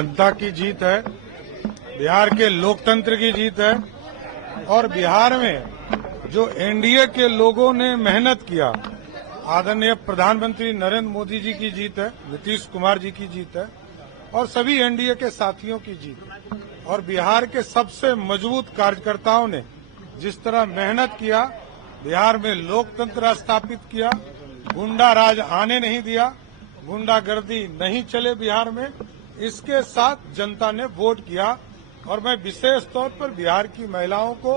जनता की जीत है, बिहार के लोकतंत्र की जीत है और बिहार में जो एनडीए के लोगों ने मेहनत किया, आदरणीय प्रधानमंत्री नरेंद्र मोदी जी की जीत है, नीतीश कुमार जी की जीत है और सभी एनडीए के साथियों की जीत है। और बिहार के सबसे मजबूत कार्यकर्ताओं ने जिस तरह मेहनत किया, बिहार में लोकतंत्र स्थापित किया, गुंडा राज आने नहीं दिया, गुंडागर्दी नहीं चले बिहार में, इसके साथ जनता ने वोट किया। और मैं विशेष तौर पर बिहार की महिलाओं को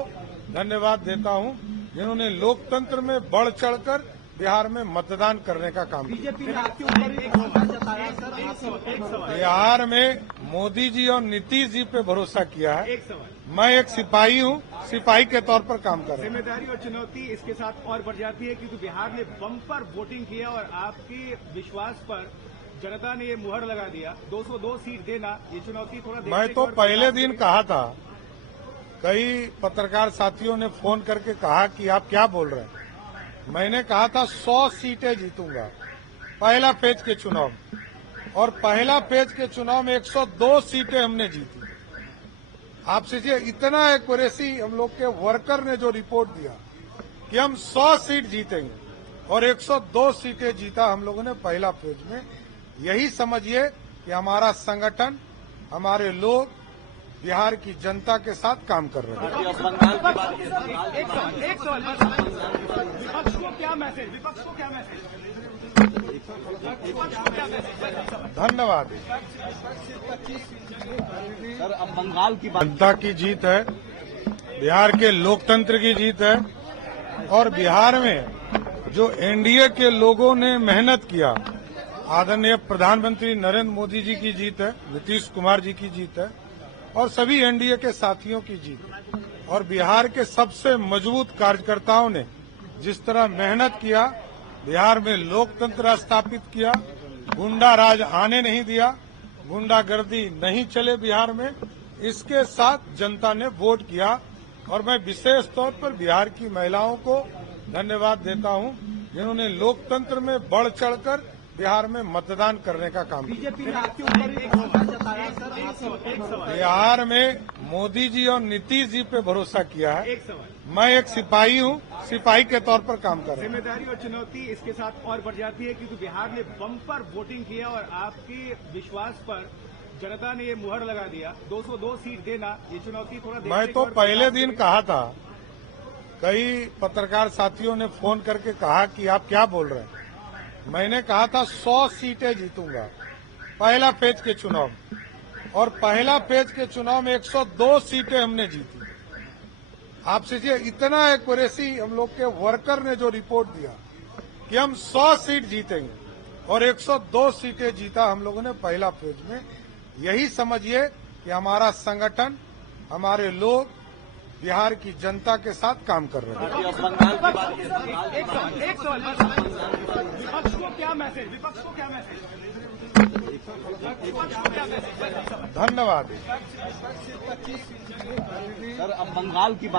धन्यवाद देता हूं, जिन्होंने लोकतंत्र में बढ़ चढ़कर बिहार में मतदान करने का काम किया। बीजेपी ने आपके ऊपर एक भरोसा जताया सर। बिहार में मोदी जी और नीतीश जी पे भरोसा किया है। मैं एक सिपाही हूं, सिपाही के तौर पर काम कर रहा हूं। जिम्मेदारी और चुनौती इसके साथ और बढ़ जाती है क्योंकि बिहार ने बम्पर वोटिंग किया और आपके विश्वास पर जनता ने ये मुहर लगा दिया। 202 सीट देना, ये चुनौती थोड़ा मैं तो पहले दिन कहा था, कई पत्रकार साथियों ने फोन करके कहा कि आप क्या बोल रहे हैं। मैंने कहा था 100 सीटें जीतूंगा पहला फेज के चुनाव में, और पहला फेज के चुनाव में 102 सीटें हमने जीती। आप सोचिए, इतना एक्यूरेसी हम लोग के वर्कर ने जो रिपोर्ट दिया कि हम 100 सीट जीतेंगे और 102 सीटें जीता हम लोगों ने पहला फेज में। यही समझिए कि हमारा संगठन, हमारे लोग बिहार की जनता के साथ काम कर रहे हैं। एक सवाल, विपक्ष को क्या मैसेज? धन्यवाद। सर, अब बंगाल की बात। जनता की जीत है, बिहार के लोकतंत्र की जीत है और बिहार में जो एनडीए के लोगों ने मेहनत किया, आदरणीय प्रधानमंत्री नरेंद्र मोदी जी की जीत है, नीतीश कुमार जी की जीत है और सभी एनडीए के साथियों की जीत है। और बिहार के सबसे मजबूत कार्यकर्ताओं ने जिस तरह मेहनत किया, बिहार में लोकतंत्र स्थापित किया, गुंडा राज आने नहीं दिया, गुंडागर्दी नहीं चले बिहार में, इसके साथ जनता ने वोट किया। और मैं विशेष तौर पर बिहार की महिलाओं को धन्यवाद देता हूं, जिन्होंने लोकतंत्र में बढ़ चढ़कर बिहार में मतदान करने का काम किया। बीजेपी ने आपके ऊपर एक भरोसा जताया सर। बिहार में मोदी जी और नीतीश जी पे भरोसा किया है। मैं एक सिपाही हूं, सिपाही के तौर पर काम कर रहा हूं। जिम्मेदारी और चुनौती इसके साथ और बढ़ जाती है क्योंकि बिहार ने बम्पर वोटिंग किया और आपके विश्वास पर जनता ने ये मुहर लगा दिया। 202 सीट देना, ये चुनौती थोड़ा। मैं तो पहले दिन कहा था, कई पत्रकार साथियों ने फोन करके कहा कि आप क्या बोल रहे हैं। मैंने कहा था 100 सीटें जीतूंगा पहला फेज के चुनाव में, और पहला फेज के चुनाव में 102 सीटें हमने जीती। आप सोचिए, इतना एक्यूरेसी हम लोग के वर्कर ने जो रिपोर्ट दिया कि हम 100 सीट जीतेंगे और 102 सीटें जीता हम लोगों ने पहला फेज में। यही समझिए कि हमारा संगठन, हमारे लोग बिहार की जनता के साथ काम कर रहे हैं। एक सवाल, विपक्ष को क्या मैसेज? धन्यवाद। सर, अब बंगाल की बात।